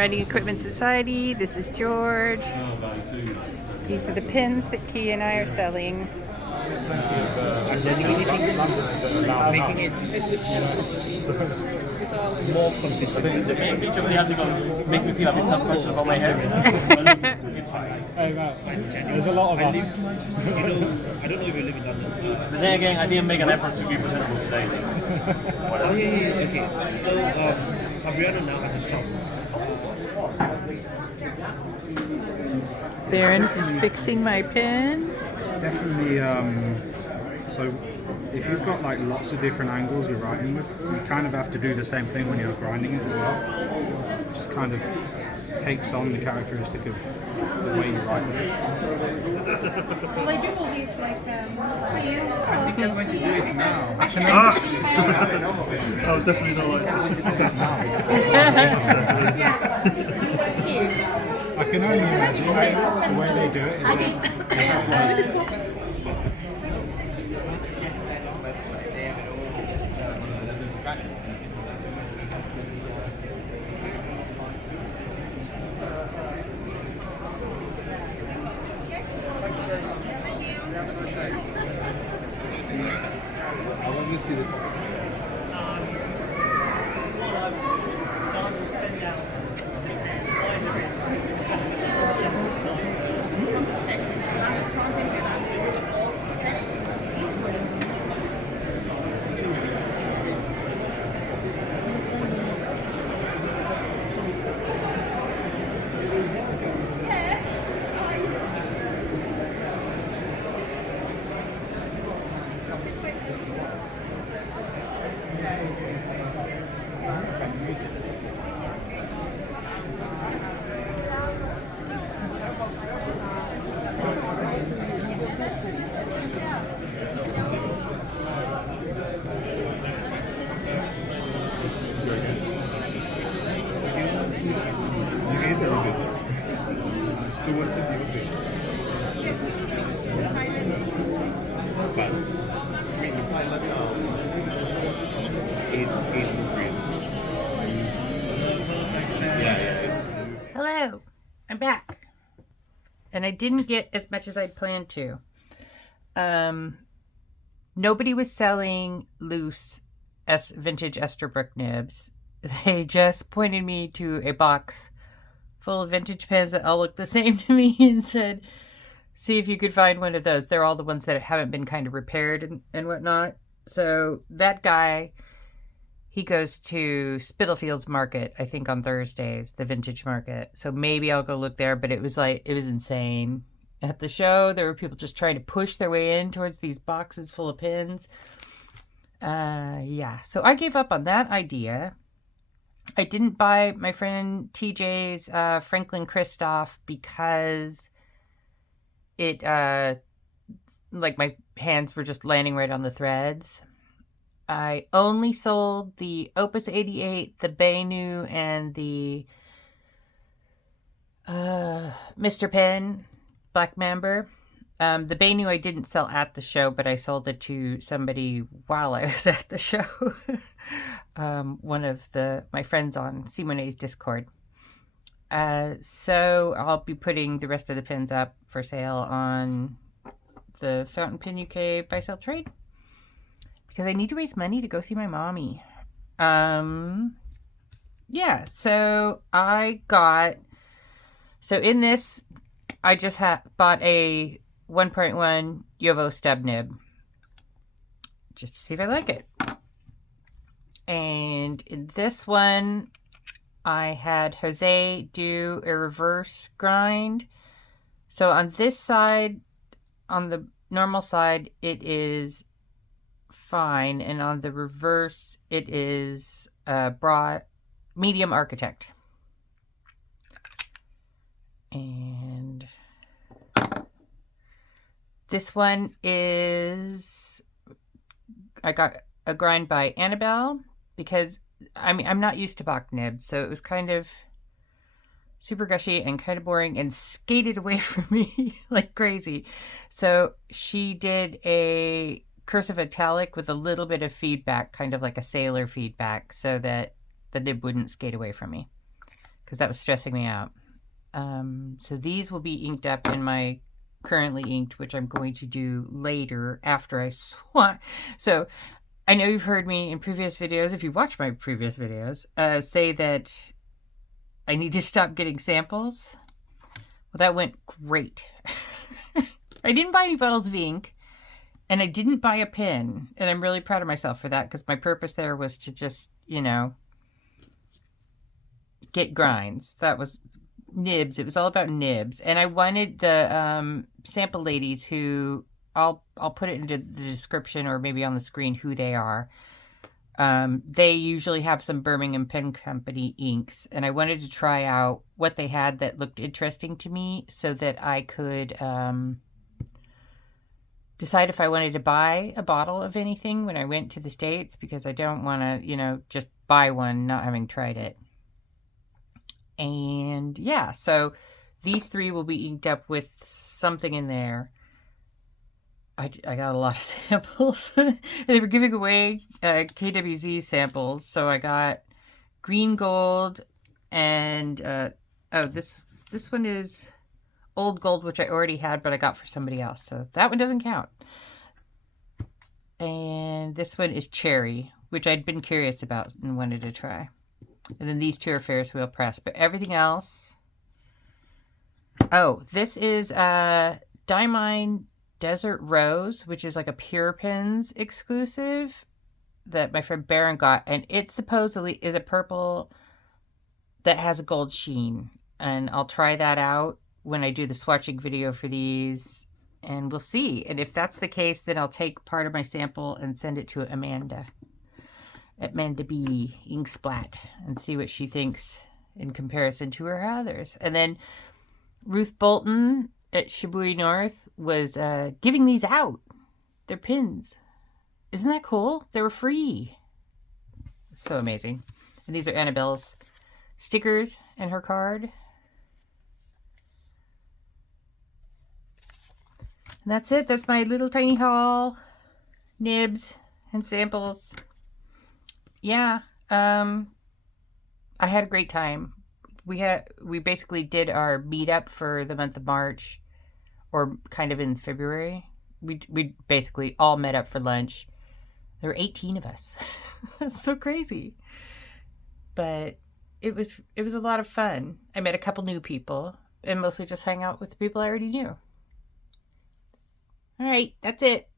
Grinding Equipment Society. This is George. These are the pins that Key and I are selling. Making it more consistent. Each of you have to go make me feel a bit self-conscious about my hair. It's fine. There's a lot of us. I don't know if you live in London. But then again, I didn't make an effort to be presentable today. Oh yeah. Okay. So Fabiana now has a shop. Baron is fixing my pin. It's definitely so if you've got like lots of different angles you're writing with, you kind of have to do the same thing when you're grinding it as well. It just kind of takes on the characteristic of the way you write with it. Well, I do believe like I think I'm going to do it now. Actually, Oh, definitely not like I can only imagine the way they do it. They have like let me see the So what is your thing? But I mean, you probably let 8 to 3. Yeah. Hello, I'm back. And I didn't get as much as I'd planned to. Nobody was selling loose vintage Esterbrook nibs. They just pointed me to a box full of vintage pens that all look the same to me and said, see if you could find one of those. They're all the ones that haven't been kind of repaired and whatnot. So that guy, he goes to Spitalfields Market, I think on Thursdays, the vintage market. So maybe I'll go look there, but it was insane. At the show, there were people just trying to push their way in towards these boxes full of pins. Yeah, so I gave up on that idea. I didn't buy my friend TJ's Franklin Christoph because it, like my hands were just landing right on the threads. I only sold the Opus 88, the Baynu, and the Mr. Pen Black Mamba. The Baynu I didn't sell at the show, but I sold it to somebody while I was at the show. One of my friends on Simone's Discord. So I'll be putting the rest of the pins up for sale on the Fountain Pen UK buy sell trade because I need to raise money to go see my mommy. Yeah, so in this I just bought a 1.1 Yovo stub nib just to see if I like it. And in this one, I had Jose do a reverse grind. So on this side, on the normal side, it is fine. And on the reverse, it is broad, medium architect. And this one is, I got a grind by Annabelle because, I mean, I'm not used to Bach nibs, so it was kind of super gushy and kind of boring and skated away from me like crazy. So she did a cursive italic with a little bit of feedback, kind of like a sailor feedback, so that the nib wouldn't skate away from me. because that was stressing me out. So these will be inked up in my currently inked, which I'm going to do later after I swatch. So I know you've heard me in previous videos, if you watch my previous videos, say that I need to stop getting samples. Well, that went great. I didn't buy any bottles of ink, and I didn't buy a pen, and I'm really proud of myself for that, because my purpose there was to just, you know, get grinds. That was nibs. It was all about nibs. And I wanted the sample ladies who, I'll put it into the description or maybe on the screen who they are. They usually have some Birmingham Pen Company inks, and I wanted to try out what they had that looked interesting to me so that I could decide if I wanted to buy a bottle of anything when I went to the States, because I don't want to, you know, just buy one not having tried it. And yeah, so these 3 will be inked up with something in there. I got a lot of samples. They were giving away KWZ samples, so I got green gold and oh, this one is old gold, which I already had, but I got for somebody else, so that one doesn't count. And this one is cherry, which I'd been curious about and wanted to try. And then these 2 are Ferris wheel press, but everything else. Oh, this is Diamine Desert Rose, which is like a Pure Pens exclusive that my friend Baron got, and it supposedly is a purple that has a gold sheen, and I'll try that out when I do the swatching video for these, and we'll see. And if that's the case, then I'll take part of my sample and send it to Amanda B Inksplat and see what she thinks in comparison to her others. And then Ruth Bolton at Shibui North was giving these out. They're pins. Isn't that cool? They were free. So amazing. And these are Annabelle's stickers and her card. And that's it. That's my little tiny haul. Nibs and samples. Yeah. I had a great time. We basically did our meetup for the month of March, or kind of in February. We basically all met up for lunch. There were 18 of us. That's so crazy. But it was a lot of fun. I met a couple new people and mostly just hung out with the people I already knew. All right, that's it.